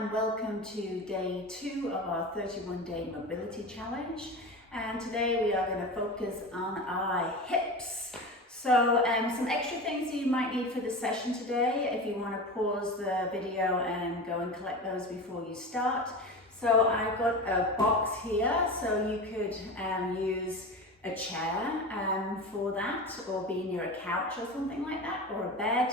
and welcome to day 2 of our 31-day mobility challenge. And today we are going to focus on our hips. So some extra things you might need for the session today if you want to pause the video and go and collect those before you start. So I've got a box here, so you could use a chair for that, or be near a couch or something like that, or a bed.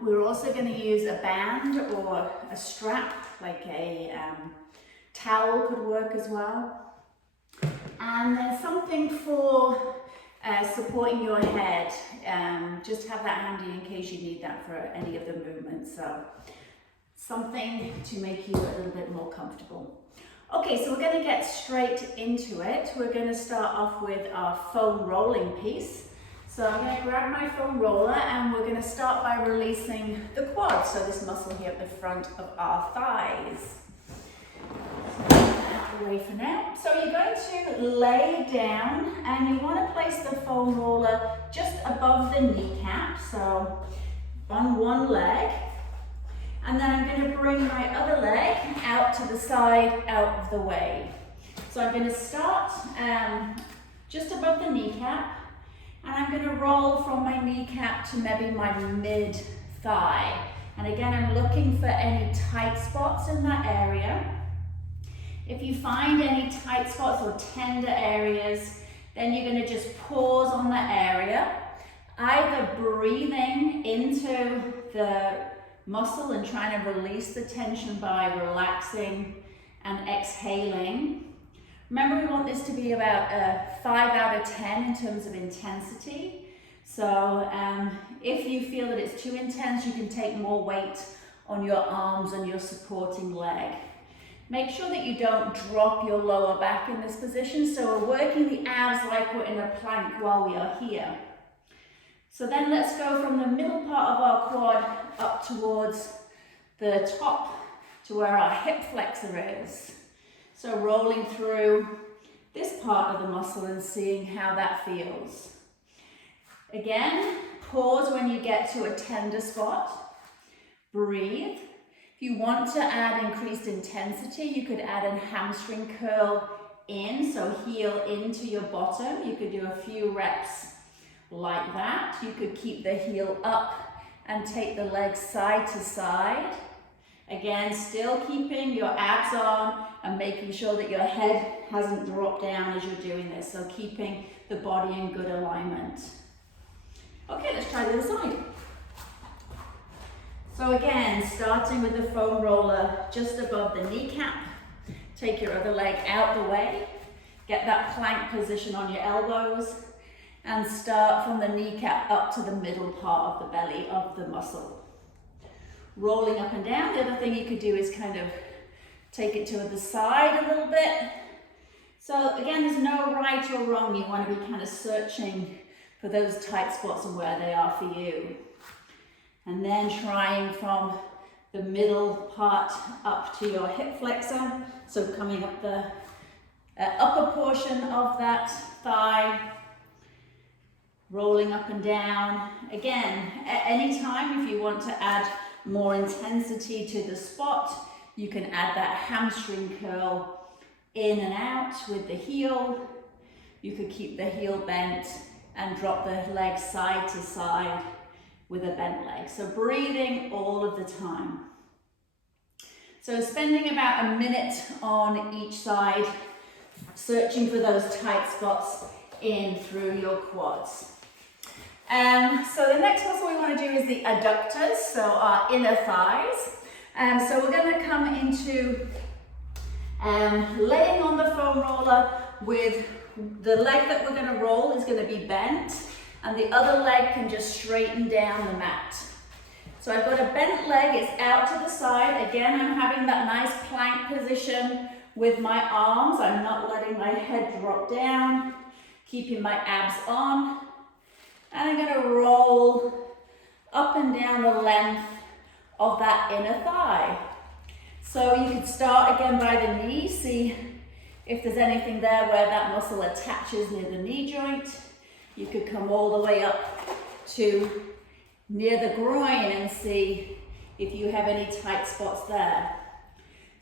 We're also going to use a band or a strap, like a towel could work as well. And then something for supporting your head. Just have that handy in case you need that for any of the movements. So something to make you a little bit more comfortable. Okay, so we're going to get straight into it. We're going to start off with our foam rolling piece. So I'm going to grab my foam roller and we're going to start by releasing the quads, so this muscle here at the front of our thighs. So put that out the way for now. So you're going to lay down and you want to place the foam roller just above the kneecap, so on one leg. And then I'm going to bring my other leg out to the side, out of the way. So I'm going to start just above the kneecap. And I'm going to roll from my kneecap to maybe my mid-thigh. And again, I'm looking for any tight spots in that area. If you find any tight spots or tender areas, then you're going to just pause on that area, either breathing into the muscle and trying to release the tension by relaxing and exhaling. Remember, we want this to be about a 5 out of 10 in terms of intensity. So if you feel that it's too intense, you can take more weight on your arms and your supporting leg. Make sure that you don't drop your lower back in this position. So we're working the abs like we're in a plank while we are here. So then let's go from the middle part of our quad up towards the top to where our hip flexor is. So rolling through this part of the muscle and seeing how that feels. Again, pause when you get to a tender spot. Breathe. If you want to add increased intensity, you could add a hamstring curl in, so heel into your bottom. You could do a few reps like that. You could keep the heel up and take the legs side to side. Again, still keeping your abs on and making sure that your head hasn't dropped down as you're doing this. So keeping the body in good alignment. Okay, let's try the other side. So again, starting with the foam roller just above the kneecap. Take your other leg out the way. Get that plank position on your elbows. And start from the kneecap up to the middle part of the belly of the muscle. Rolling up and down. The other thing you could do is kind of take it to the side a little bit. So again, there's no right or wrong. You want to be kind of searching for those tight spots and where they are for you. And then trying from the middle part up to your hip flexor. So coming up the upper portion of that thigh. Rolling up and down. Again, at any time if you want to add more intensity to the spot, you can add that hamstring curl in and out with the heel. You could keep the heel bent and drop the leg side to side with a bent leg. So breathing all of the time. So spending about a minute on each side, searching for those tight spots in through your quads. So the next muscle we want to do is the adductors, so our inner thighs. So we're going to come into laying on the foam roller with the leg that we're going to roll is going to be bent and the other leg can just straighten down the mat. So I've got a bent leg, it's out to the side. Again, I'm having that nice plank position with my arms. I'm not letting my head drop down, keeping my abs on. And I'm going to roll up and down the length of that inner thigh. So you could start again by the knee, see if there's anything there where that muscle attaches near the knee joint. You could come all the way up to near the groin and see if you have any tight spots there.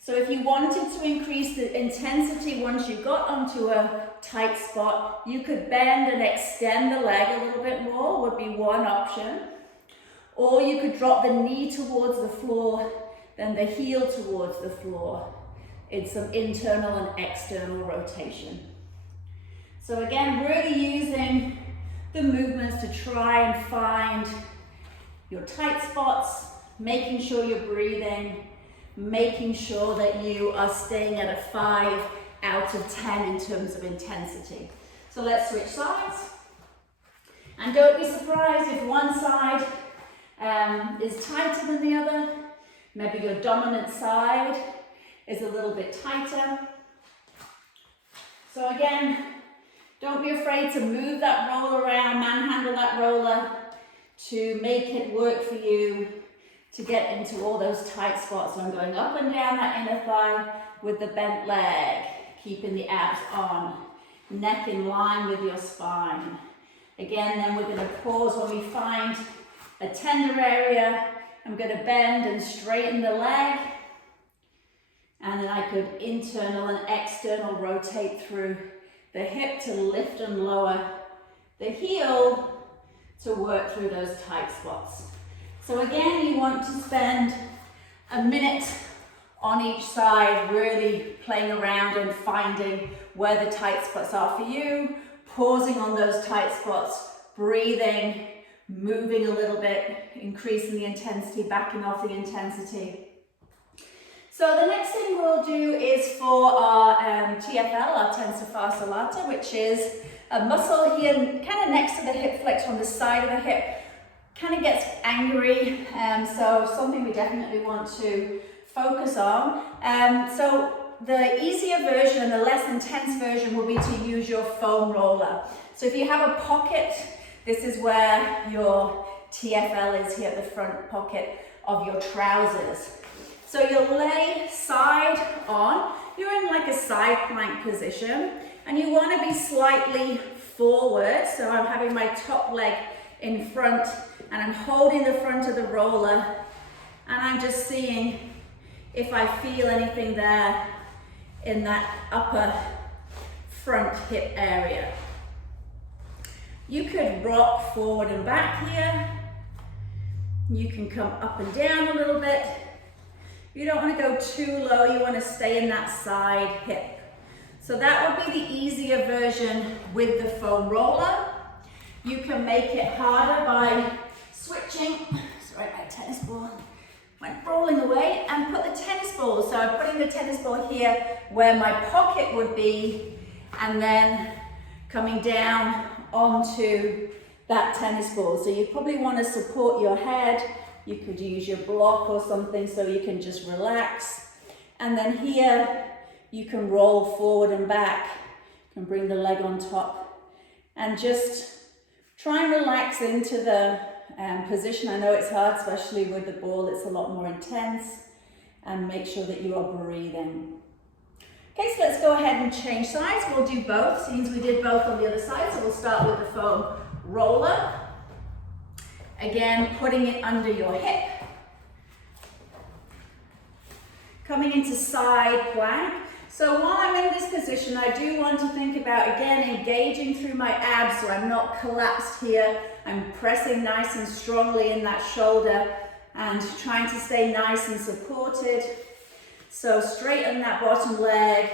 So if you wanted to increase the intensity once you got onto a tight spot, you could bend and extend the leg a little bit more, would be one option. Or you could drop the knee towards the floor, then the heel towards the floor in some internal and external rotation. So again, really using the movements to try and find your tight spots, making sure you're breathing, making sure that you are staying at a 5 out of 10 in terms of intensity. So let's switch sides. And don't be surprised if one side is tighter than the other. Maybe your dominant side is a little bit tighter. So again, don't be afraid to move that roller around, manhandle that roller to make it work for you to get into all those tight spots. So I'm going up and down that inner thigh with the bent leg, keeping the abs on, neck in line with your spine. Again, then we're going to pause when we find a tender area. I'm going to bend and straighten the leg, and then I could internal and external rotate through the hip to lift and lower the heel to work through those tight spots. So again, you want to spend a minute on each side, really playing around and finding where the tight spots are for you, pausing on those tight spots, breathing, moving a little bit, increasing the intensity, backing off the intensity. So the next thing we'll do is for our TFL, our tensor fasciae latae, which is a muscle here, kind of next to the hip flex on the side of the hip. Kind of gets angry, so something we definitely want to focus on. So the easier version and the less intense version will be to use your foam roller. So if you have a pocket, this is where your TFL is here at the front pocket of your trousers. So you'll lay side on, you're in like a side plank position, and you want to be slightly forward. So I'm having my top leg in front, and I'm holding the front of the roller, and I'm just seeing if I feel anything there in that upper front hip area. You could rock forward and back here. You can come up and down a little bit. You don't want to go too low, you want to stay in that side hip. So that would be the easier version with the foam roller. You can make it harder by switching, sorry, my tennis ball went rolling away, and put the tennis ball. So I'm putting the tennis ball here where my pocket would be, and then coming down onto that tennis ball. So you probably want to support your head. You could use your block or something so you can just relax. And then here you can roll forward and back. You can bring the leg on top and just try and relax into the position. I know it's hard, especially with the ball, it's a lot more intense, and make sure that you are breathing. Okay, so let's go ahead and change sides. We'll do both, since we did both on the other side. So we'll start with the foam roller. Again, putting it under your hip. Coming into side plank. So while I'm in this position, I do want to think about, again, engaging through my abs so I'm not collapsed here. I'm pressing nice and strongly in that shoulder and trying to stay nice and supported. So straighten that bottom leg.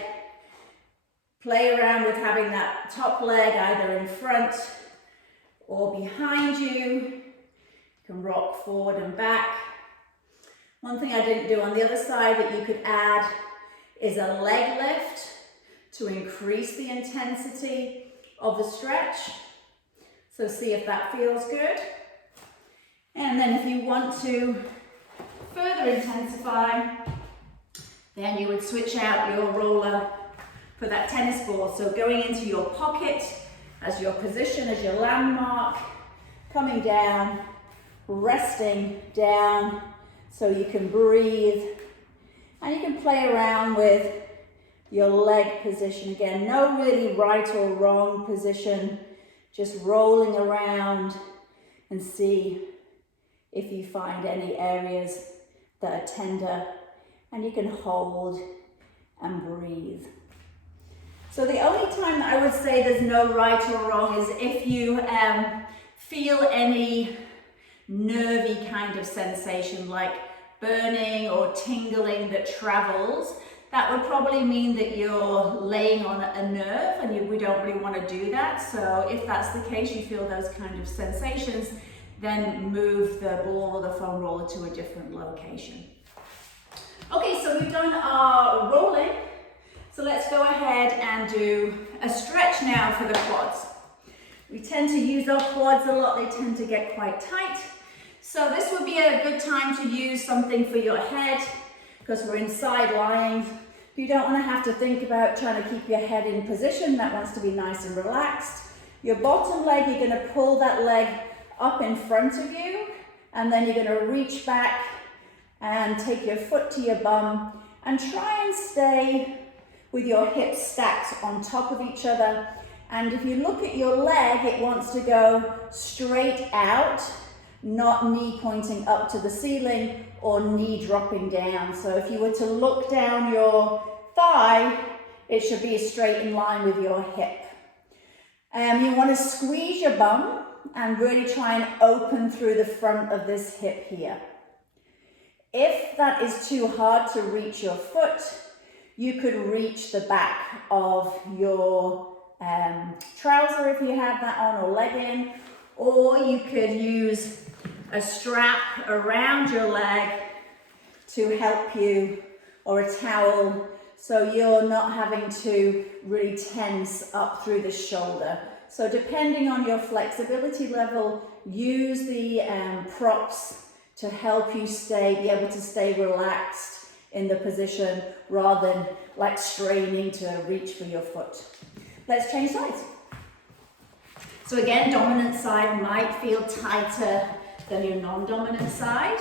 Play around with having that top leg either in front or behind you. You can rock forward and back. One thing I didn't do on the other side that you could add is a leg lift to increase the intensity of the stretch. So see if that feels good. And then if you want to further intensify, then you would switch out your roller for that tennis ball. So going into your pocket as your position, as your landmark, coming down, resting down so you can breathe. And you can play around with your leg position. Again, no really right or wrong position, just rolling around and see if you find any areas that are tender, and you can hold and breathe. So the only time that I would say there's no right or wrong is if you feel any nervy kind of sensation like burning or tingling that travels. That would probably mean that you're laying on a nerve, and we don't really want to do that. So if that's the case, you feel those kind of sensations, then move the ball or the foam roller to a different location. Okay, so we've done our rolling. So let's go ahead and do a stretch now for the quads. We tend to use our quads a lot. They tend to get quite tight. So this would be a good time to use something for your head, because we're inside lying. You don't want to have to think about trying to keep your head in position. That wants to be nice and relaxed. Your bottom leg, you're going to pull that leg up in front of you, and then you're going to reach back and take your foot to your bum and try and stay with your hips stacked on top of each other. And if you look at your leg, it wants to go straight out, not knee pointing up to the ceiling or knee dropping down. So if you were to look down your thigh, it should be straight in line with your hip. You want to squeeze your bum and really try and open through the front of this hip here. If that is too hard to reach your foot, you could reach the back of your trouser if you have that on, or legging, or you could use a strap around your leg to help you, or a towel, so you're not having to really tense up through the shoulder. So depending on your flexibility level, use the props to help you be able to stay relaxed in the position rather than like straining to reach for your foot. Let's change sides. So again, dominant side might feel tighter than your non-dominant side.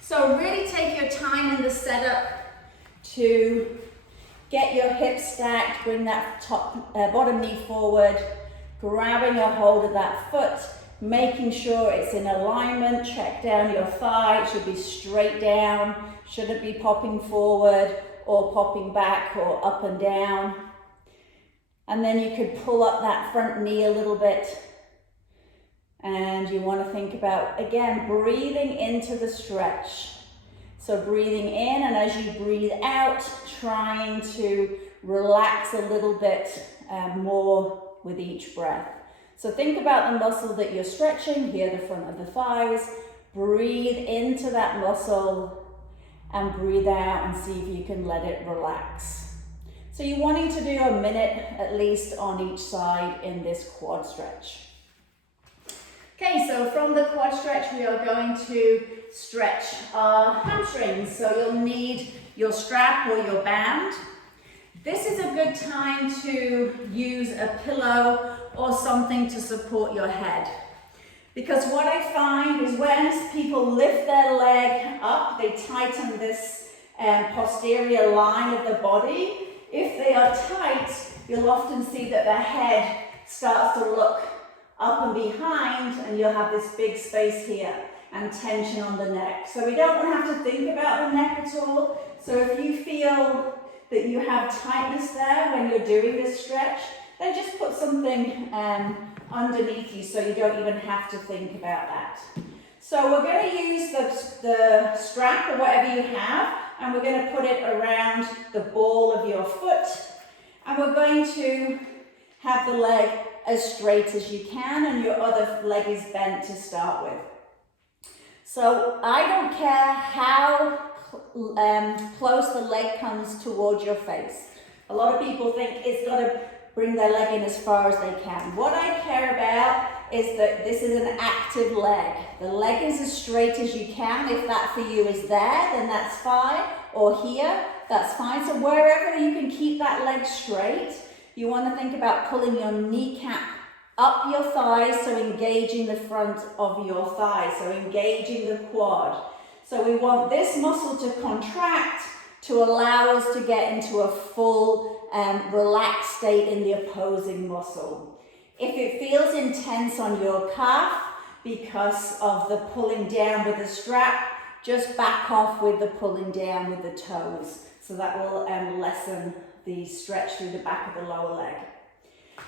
So really take your time in the setup to get your hips stacked, bring that bottom knee forward, grabbing a hold of that foot, making sure it's in alignment. Check down your thigh, it should be straight down, shouldn't be popping forward or popping back or up and down. And then you could pull up that front knee a little bit. And you want to think about, again, breathing into the stretch. So breathing in, and as you breathe out, trying to relax a little bit more with each breath. So think about the muscle that you're stretching, here the front of the thighs. Breathe into that muscle and breathe out and see if you can let it relax. So you're wanting to do a minute at least on each side in this quad stretch. Okay, so from the quad stretch, we are going to stretch our hamstrings. So you'll need your strap or your band. This is a good time to use a pillow or something to support your head. Because what I find is when people lift their leg up, they tighten this posterior line of the body. If they are tight, you'll often see that their head starts to look up and behind, and you'll have this big space here and tension on the neck. So we don't want to have to think about the neck at all. So if you feel that you have tightness there when you're doing this stretch, then just put something underneath you so you don't even have to think about that. So we're going to use the strap or whatever you have, and we're going to put it around the ball of your foot, and we're going to have the leg as straight as you can, and your other leg is bent to start with. So I don't care how close the leg comes towards your face. A lot of people think it's got to bring their leg in as far as they can. What I care about is that this is an active leg. The leg is as straight as you can. If that for you is there, then that's fine. Or here, that's fine. So wherever you can keep that leg straight, you want to think about pulling your kneecap up your thighs, so engaging the front of your thighs, so engaging the quad. So we want this muscle to contract to allow us to get into a full relaxed state in the opposing muscle. If it feels intense on your calf because of the pulling down with the strap, just back off with the pulling down with the toes. So that will lessen the stretch through the back of the lower leg.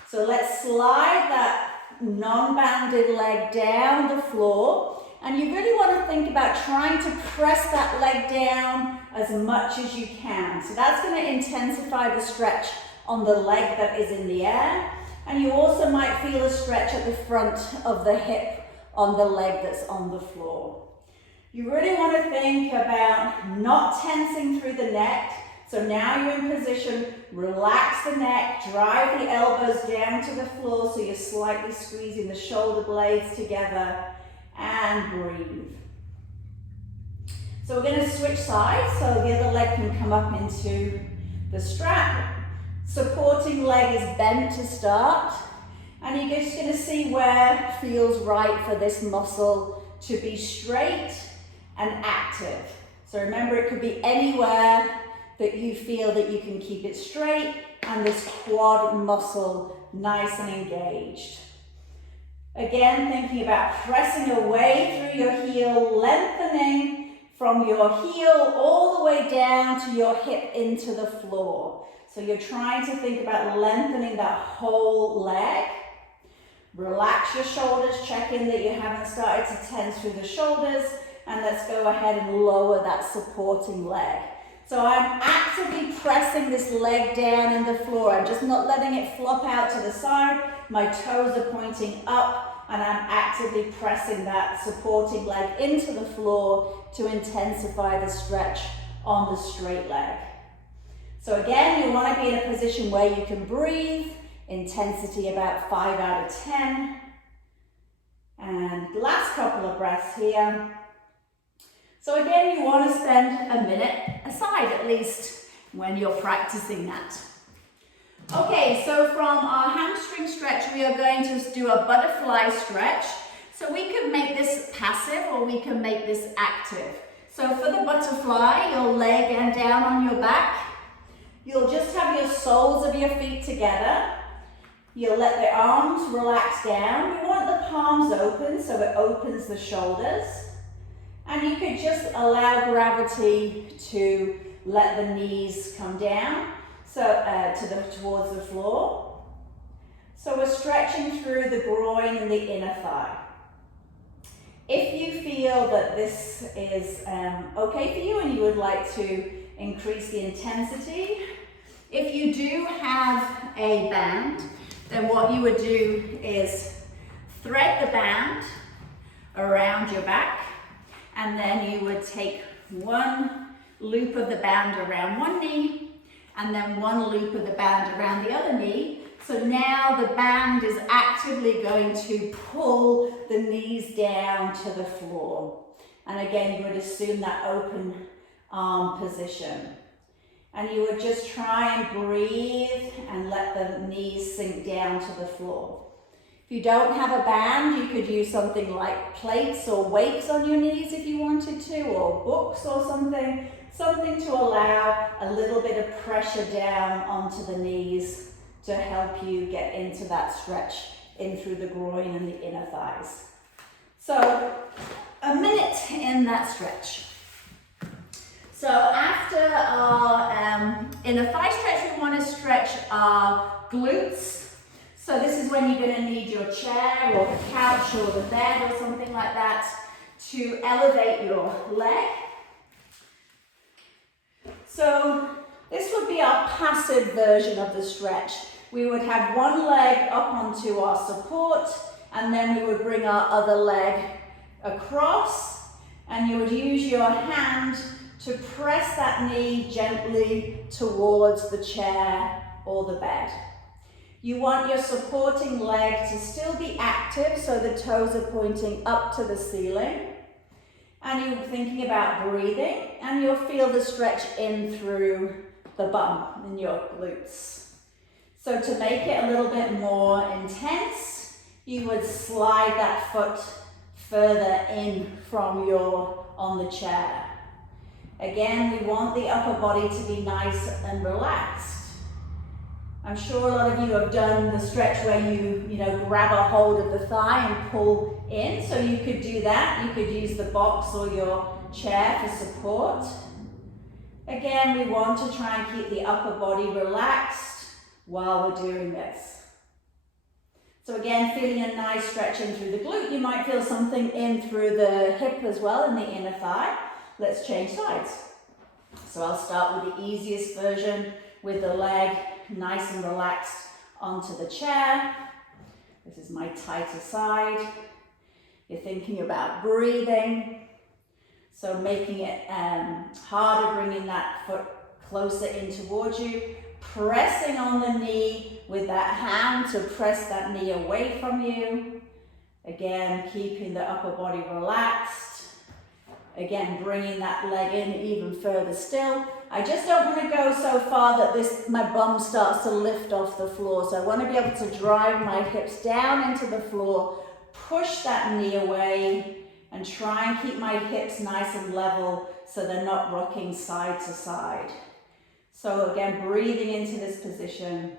So let's slide that non-banded leg down the floor, and you really want to think about trying to press that leg down as much as you can. So that's going to intensify the stretch on the leg that is in the air, and you also might feel a stretch at the front of the hip on the leg that's on the floor. You really want to think about not tensing through the neck. So now you're in position, relax the neck, drive the elbows down to the floor so you're slightly squeezing the shoulder blades together, and breathe. So we're going to switch sides so the other leg can come up into the strap. Supporting leg is bent to start, and you're just going to see where it feels right for this muscle to be straight and active. So remember, it could be anywhere that you feel that you can keep it straight and this quad muscle nice and engaged. Again, thinking about pressing away through your heel, lengthening from your heel all the way down to your hip into the floor. So you're trying to think about lengthening that whole leg. Relax your shoulders, check in that you haven't started to tense through the shoulders, and let's go ahead and lower that supporting leg. So I'm actively pressing this leg down in the floor. I'm just not letting it flop out to the side. My toes are pointing up, and I'm actively pressing that supporting leg into the floor to intensify the stretch on the straight leg. So again, you want to be in a position where you can breathe. Intensity about 5 out of 10. And last couple of breaths here. So again, you want to spend a minute aside at least when you're practicing that. Okay, so from our hamstring stretch, we are going to do a butterfly stretch. So we can make this passive or we can make this active. So for the butterfly, you'll lay down on your back. You'll just have your soles of your feet together. You'll let the arms relax down. We want the palms open so it opens the shoulders. And you could just allow gravity to let the knees come down towards the floor. So we're stretching through the groin and the inner thigh. If you feel that this is okay for you and you would like to increase the intensity, if you do have a band, then what you would do is thread the band around your back, and then you would take one loop of the band around one knee and then one loop of the band around the other knee. So now the band is actively going to pull the knees down to the floor. And again, you would assume that open arm position. And you would just try and breathe and let the knees sink down to the floor. If you don't have a band, you could use something like plates or weights on your knees if you wanted to, or books or something to allow a little bit of pressure down onto the knees to help you get into that stretch in through the groin and the inner thighs. So a minute in that stretch. So after our inner thigh stretch, we want to stretch our glutes. So this is when you're going to need your chair or the couch or the bed or something like that to elevate your leg. So this would be our passive version of the stretch. We would have one leg up onto our support, and then we would bring our other leg across, and you would use your hand to press that knee gently towards the chair or the bed. You want your supporting leg to still be active, so the toes are pointing up to the ceiling. And you're thinking about breathing, and you'll feel the stretch in through the bum in your glutes. So to make it a little bit more intense, you would slide that foot further in from on the chair. Again, we want the upper body to be nice and relaxed. I'm sure a lot of you have done the stretch where you grab a hold of the thigh and pull in. So you could do that. You could use the box or your chair for support. Again, we want to try and keep the upper body relaxed while we're doing this. So again, feeling a nice stretch in through the glute. You might feel something in through the hip as well, in the inner thigh. Let's change sides. So I'll start with the easiest version with the leg nice and relaxed onto the chair. This is my tighter side. You're thinking about breathing. So making it harder, bringing that foot closer in towards you. Pressing on the knee with that hand to press that knee away from you. Again, keeping the upper body relaxed. Again, bringing that leg in even further still. I just don't want to go so far that my bum starts to lift off the floor. So I want to be able to drive my hips down into the floor, push that knee away, and try and keep my hips nice and level so they're not rocking side to side. So again, breathing into this position.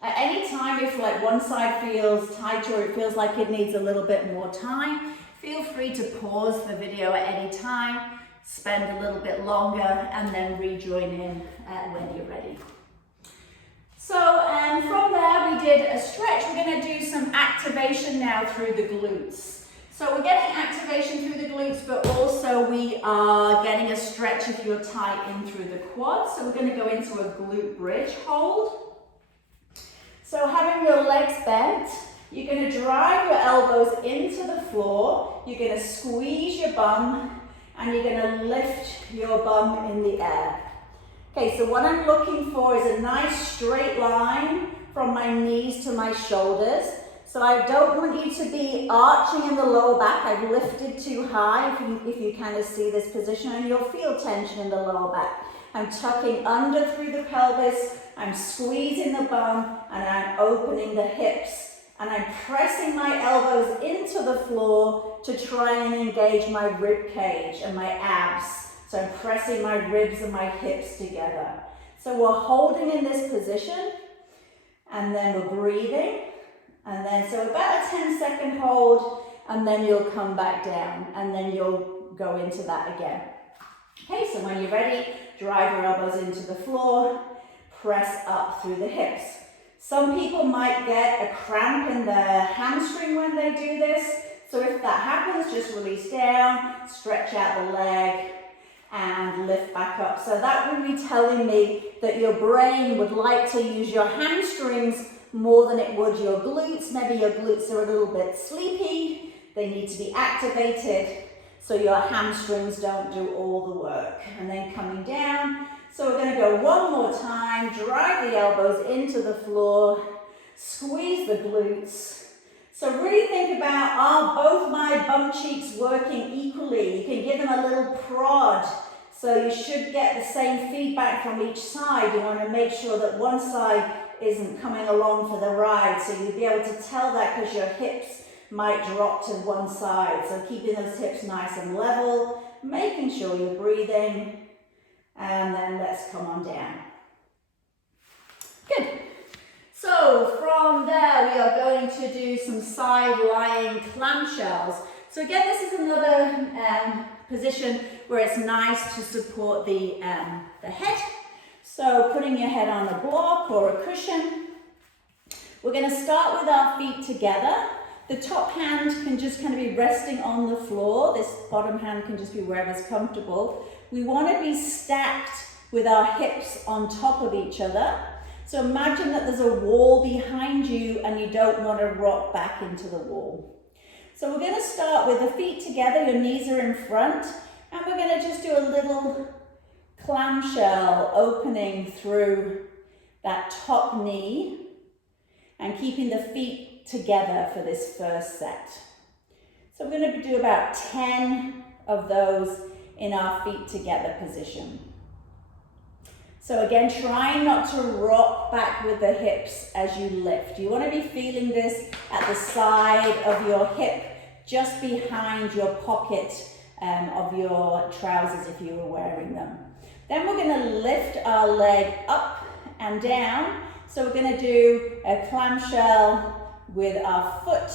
At any time, if like one side feels tight or it feels like it needs a little bit more time, feel free to pause the video at any time, spend a little bit longer, and then rejoin in when you're ready. So from there, we did a stretch. We're going to do some activation now through the glutes. So we're getting activation through the glutes, but also we are getting a stretch if you're tight in through the quads. So we're going to go into a glute bridge hold. So having your legs bent, you're going to drive your elbows into the floor. You're going to squeeze your bum, and you're going to lift your bum in the air. Okay, so what I'm looking for is a nice straight line from my knees to my shoulders. So I don't want you to be arching in the lower back. I've lifted too high, if you kind of see this position, and you'll feel tension in the lower back. I'm tucking under through the pelvis, I'm squeezing the bum, and I'm opening the hips. And I'm pressing my elbows into the floor to try and engage my rib cage and my abs. So I'm pressing my ribs and my hips together. So we're holding in this position, and then we're breathing. And then, so about a 10-second hold, and then you'll come back down, and then you'll go into that again. Okay, so when you're ready, drive your elbows into the floor, press up through the hips. Some people might get a cramp in their hamstring when they do this. So if that happens, just release down, stretch out the leg, and lift back up. So that would be telling me that your brain would like to use your hamstrings more than it would your glutes. Maybe your glutes are a little bit sleepy. They need to be activated so your hamstrings don't do all the work. And then coming down. So we're going to go one more time. Drive the elbows into the floor. Squeeze the glutes. So really think about, are both my bum cheeks working equally? You can give them a little prod. So you should get the same feedback from each side. You want to make sure that one side isn't coming along for the ride. So you'll be able to tell that because your hips might drop to one side. So keeping those hips nice and level, making sure you're breathing. And then let's come on down. Good. So from there, we are going to do some side lying clamshells. So again, this is another position where it's nice to support the head. So putting your head on a block or a cushion. We're going to start with our feet together. The top hand can just kind of be resting on the floor. This bottom hand can just be wherever's comfortable. We want to be stacked with our hips on top of each other. So imagine that there's a wall behind you and you don't want to rock back into the wall. So we're going to start with the feet together, your knees are in front, and we're going to just do a little clamshell opening through that top knee and keeping the feet together for this first set. So we're going to do about 10 of those in our feet together position. So again, try not to rock back with the hips as you lift. You want to be feeling this at the side of your hip, just behind your pocket of your trousers if you were wearing them. Then we're going to lift our leg up and down. So we're going to do a clamshell with our foot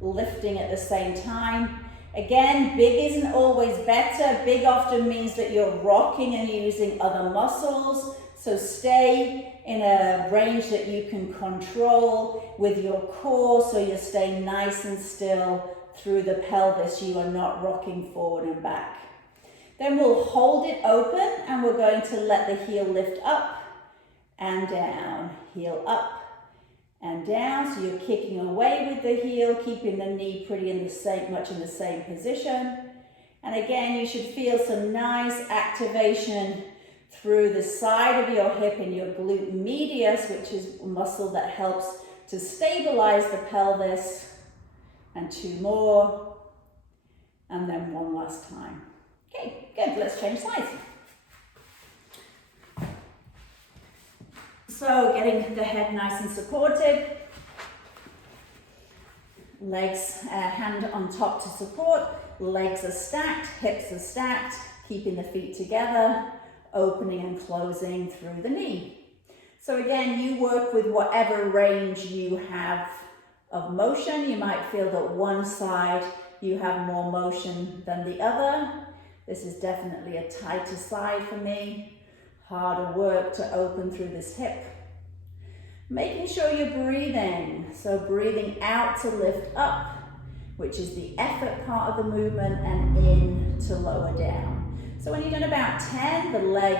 lifting at the same time. Again, big isn't always better. Big often means that you're rocking and using other muscles. So stay in a range that you can control with your core, so you're staying nice and still through the pelvis. You are not rocking forward and back. Then we'll hold it open and we're going to let the heel lift up and down, heel up and down. So you're kicking away with the heel, keeping the knee pretty much in the same position. And again, you should feel some nice activation through the side of your hip in your glute medius, which is a muscle that helps to stabilize the pelvis. And 2 more, and then 1 last time. Okay, good, let's change sides. So getting the head nice and supported, legs, hand on top to support, legs are stacked, hips are stacked, keeping the feet together, opening and closing through the knee. So again, you work with whatever range you have of motion. You might feel that one side you have more motion than the other. This is definitely a tighter side for me. Harder work to open through this hip. Making sure you're breathing. So breathing out to lift up, which is the effort part of the movement, and in to lower down. So when you've done about 10, the leg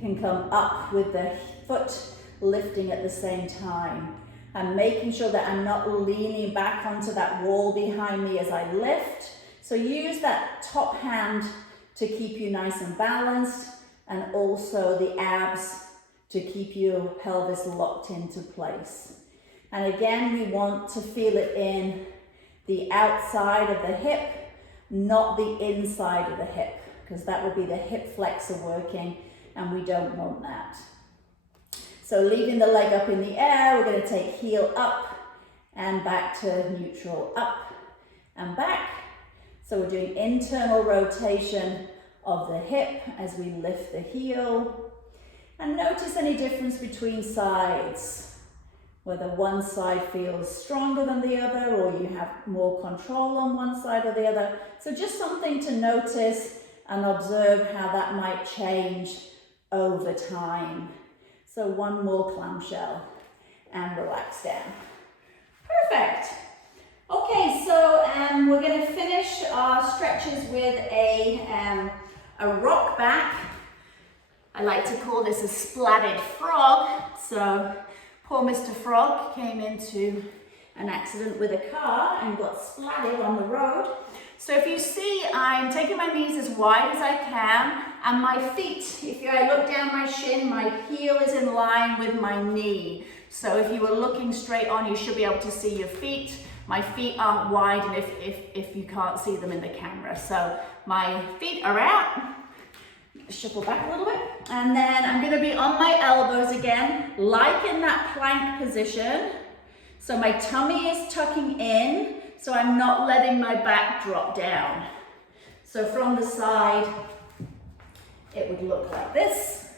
can come up with the foot lifting at the same time. I'm making sure that I'm not leaning back onto that wall behind me as I lift. So use that top hand to keep you nice and balanced, and also the abs to keep your pelvis locked into place. And again, we want to feel it in the outside of the hip, not the inside of the hip, because that would be the hip flexor working, and we don't want that. So leaving the leg up in the air, we're going to take heel up and back to neutral, up and back. So we're doing internal rotation of the hip as we lift the heel. And notice any difference between sides, whether one side feels stronger than the other, or you have more control on one side or the other. So just something to notice and observe how that might change over time. So 1 more clamshell and relax down. Perfect. Okay, so we're going to finish our stretches with a rock back. I like to call this a splatted frog. So poor Mr. Frog came into an accident with a car and got splatted on the road. So if you see, I'm taking my knees as wide as I can, and my feet, I look down my shin, my heel is in line with my knee. So if you were looking straight on, you should be able to see your feet. My feet aren't wide, and if you can't see them in the camera. So my feet are out. Shuffle back a little bit. And then I'm gonna be on my elbows again, like in that plank position. So my tummy is tucking in, so I'm not letting my back drop down. So from the side, it would look like this.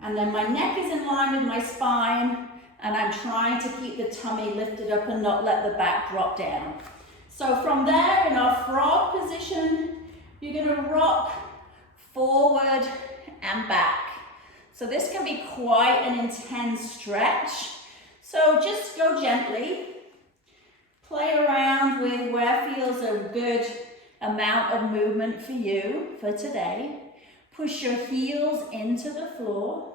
And then my neck is in line with my spine, and I'm trying to keep the tummy lifted up and not let the back drop down. So from there, in our frog position, you're gonna rock forward and back. So this can be quite an intense stretch. So just go gently. Play around with where feels a good amount of movement for you for today. Push your heels into the floor.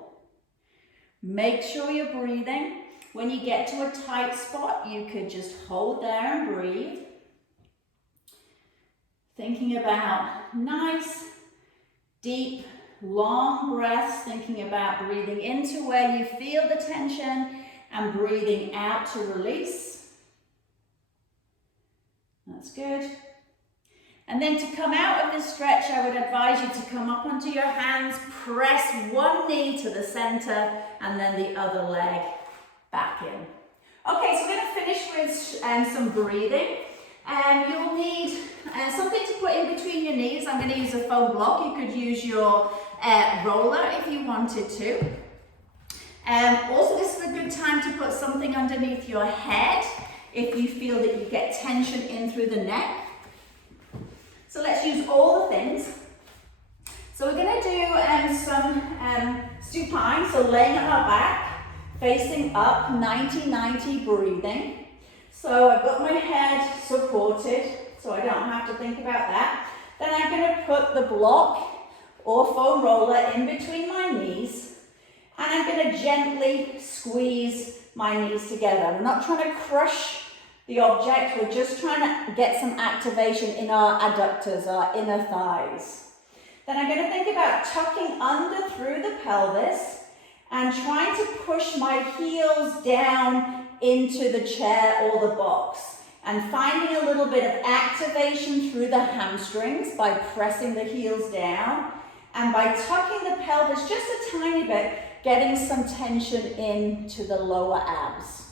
Make sure you're breathing. When you get to a tight spot, you could just hold there and breathe. Thinking about nice, deep, long breaths, thinking about breathing into where you feel the tension and breathing out to release. That's good. And then to come out of this stretch, I would advise you to come up onto your hands, press one knee to the center, and then the other leg back in. Okay, so we're going to finish with some breathing. You'll need something to put in between your knees. I'm going to use a foam block. You could use your roller if you wanted to. Also, this is a good time to put something underneath your head if you feel that you get tension in through the neck. So let's use all the things. So we're going to do some supine, so laying on our back, facing up, 90-90 breathing. So I've got my head supported, so I don't have to think about that. Then I'm going to put the block or foam roller in between my knees, and I'm going to gently squeeze my knees together. We're not trying to crush the object, we're just trying to get some activation in our adductors, our inner thighs. Then I'm going to think about tucking under through the pelvis and trying to push my heels down into the chair or the box, and finding a little bit of activation through the hamstrings by pressing the heels down, and by tucking the pelvis just a tiny bit, getting some tension into the lower abs.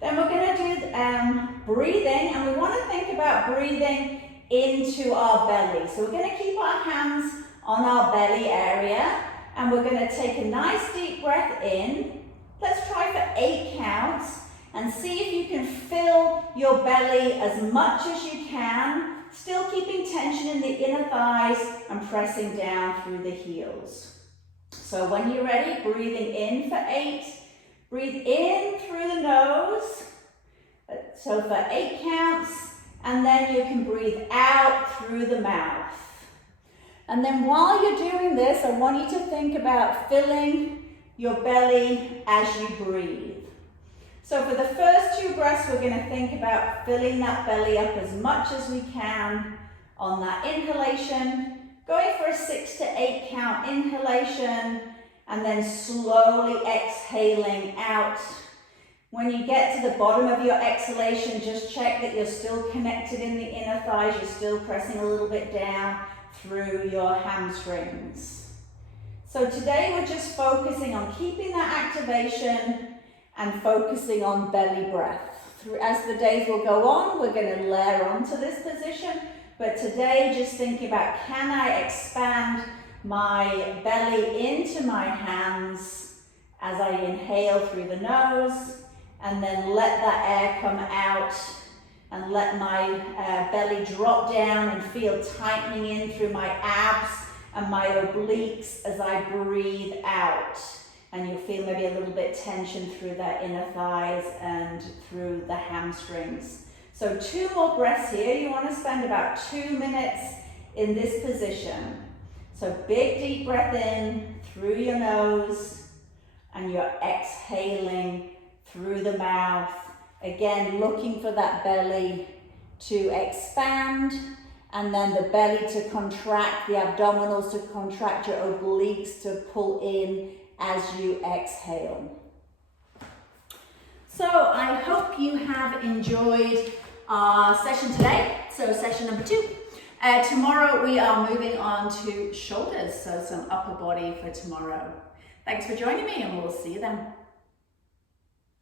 Then we're going to do breathing, and we want to think about breathing into our belly. So we're going to keep our hands on our belly area, and we're going to take a nice deep breath in. Let's try for 8 counts and see if you can fill your belly as much as you can, still keeping tension in the inner thighs and pressing down through the heels. So when you're ready, breathing in for 8, breathe in through the nose, so for 8 counts, and then you can breathe out through the mouth. And then while you're doing this, I want you to think about filling your belly as you breathe. So for the first 2 breaths, we're going to think about filling that belly up as much as we can on that inhalation, going for a 6 to 8 count inhalation, and then slowly exhaling out. When you get to the bottom of your exhalation, just check that you're still connected in the inner thighs, you're still pressing a little bit down through your hamstrings. So today we're just focusing on keeping that activation and focusing on belly breath. As the days will go on, we're going to layer onto this position, but today just thinking about, can I expand my belly into my hands as I inhale through the nose, and then let that air come out and let my belly drop down and feel tightening in through my abs and my obliques as I breathe out. And you'll feel maybe a little bit tension through that inner thighs and through the hamstrings. So 2 more breaths here. You want to spend about 2 minutes in this position. So big deep breath in through your nose, and you're exhaling through the mouth. Again, looking for that belly to expand, and then the belly to contract, the abdominals to contract, your obliques to pull in as you exhale. So I hope you have enjoyed our session today. So session number 2. Tomorrow we are moving on to shoulders, so some upper body for tomorrow. Thanks for joining me, and we'll see you then.